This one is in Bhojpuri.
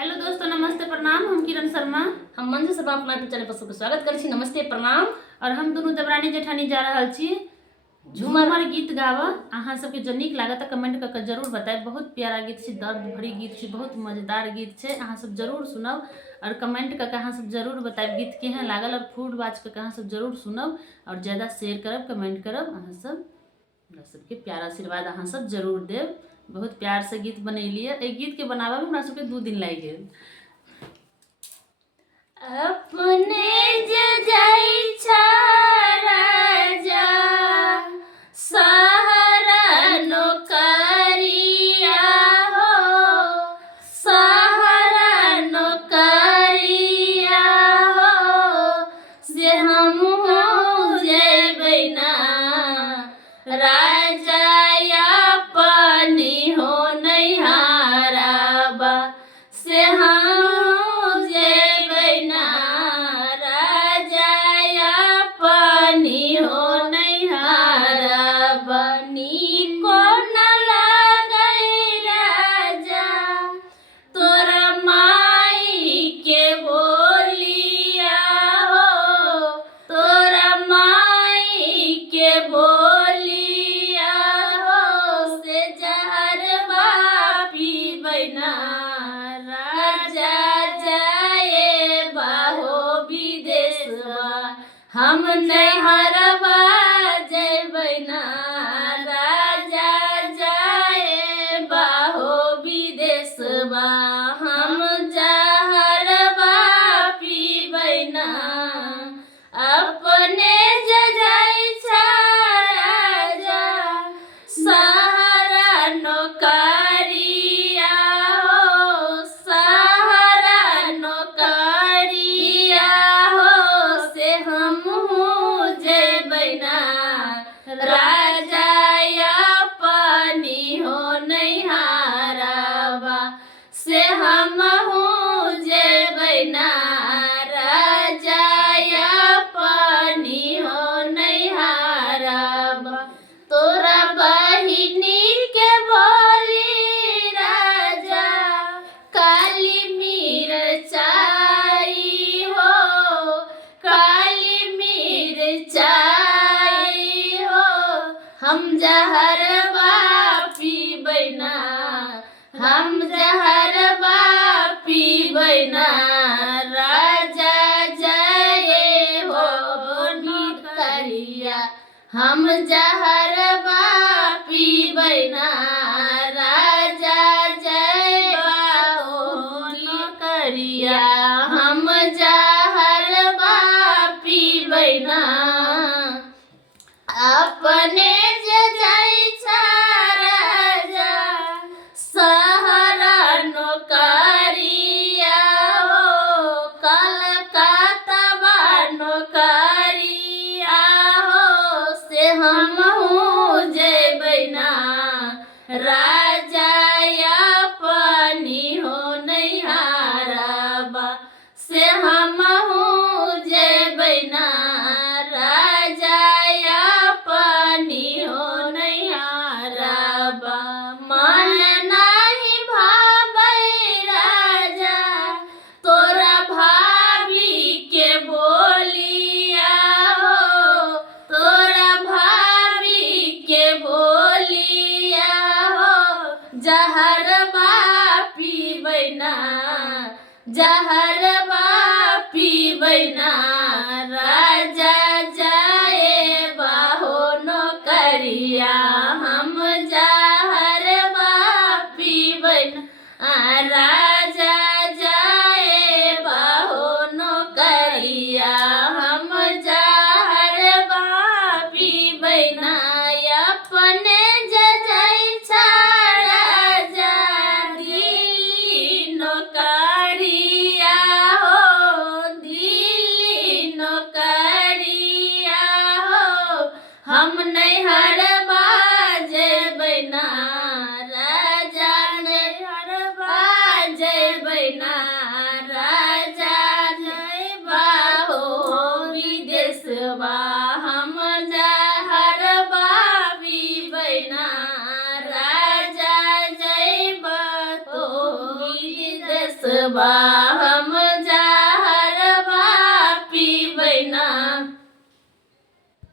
हेलो दोस्तों, नमस्ते प्रणाम। हम किरण शर्मा, हम मंजू शर्मा अपना यूट्यूब चैनल पर सबके स्वागत करै छी। नमस्ते प्रणाम। और हम दोनों देवरानी जेठानी जा रहल छी झूमर गीत गावऽ। अहाँ सबके जो नीक लागत कमेंट करके जरूर बताएब। बहुत प्यारा गीत छै, दर्द भरी गीत छै, बहुत मजेदार गीत छै। अहाँ सब जरूर सुनब और कमेंट करके अहाँ सब जरूर बताएब गीत केहन लागल, और फूड वाच करके अहाँ सब जरूर सुनब और ज़्यादा शेयर करब, कमेंट करब। अहाँ सब हमरा सबके प्यार आशीर्वाद अहाँ सब जरूर देव। बहुत प्यार से गीत बनेलिए। एहि गीत के बनावे में हमरा सबके 2 दिन लागि गेल। अपने जजाई छा राजा सहारा नौकरिया हो, सहारा नौकरिया हो, से हम हो जेबै ना राजा अपनी हो नैहाराबा, से हम हो नैहारा बनी को न लागै राजा तोरा माई के बोलिया हो, तोरा माई के बोलिया हो, से जहरवा पीबै ना राजा जाए बाहो विदेशवा, हम नैहरवा जेबै ना राजा जाए बाहो विदेशवा, हम जहरवा पीबै ना अपने जजाई छा राजा सहारा नौकरिया हो, सहारा नौकरिया हो, से हम जेबै ना राजा अपनी हो नैहाराबा, से हम जेबै ना राजा अपनी हो नैहाराबा। तोरा बहिनी के बोली राजा काली मिरचाई हो, काली मिरचाई हो, हम जहरवा पीबै ना, हम जहरवा पीबै ना राजा जाए हो नौकरिया, हम जहरवा पीबै ना राजा जाए हो नौकरिया, हम जहरवा पीबै ना अपने जजाई छा राजा सहारा नौकरिया हो, कलकत्ता नौकरिया हो, से हम जेबै ना राजा अपनी हो नैहाराबा, से हम जेबै ना राजा अपनी हो नैहाराबा। मन नाही भाबै राजा तोरा भाभी के बोलिया हो, तोरा भाभी के बोलिया हो, जहरवा पीबै ना, जहरवा पीबै ना राजा जाए बाहो नौकरिया, हम जहरवा पीबै ना राजा जाए बाहो नौकरिया, हम जहरवा पीबै ना अपने जजाई छा राजा दिल्ली नौकरिया हो, दिल्ली नौकरिया हो, हम नैहरवा जेबै ना राजा नैहरवा बा हम जहरबा पीबै ना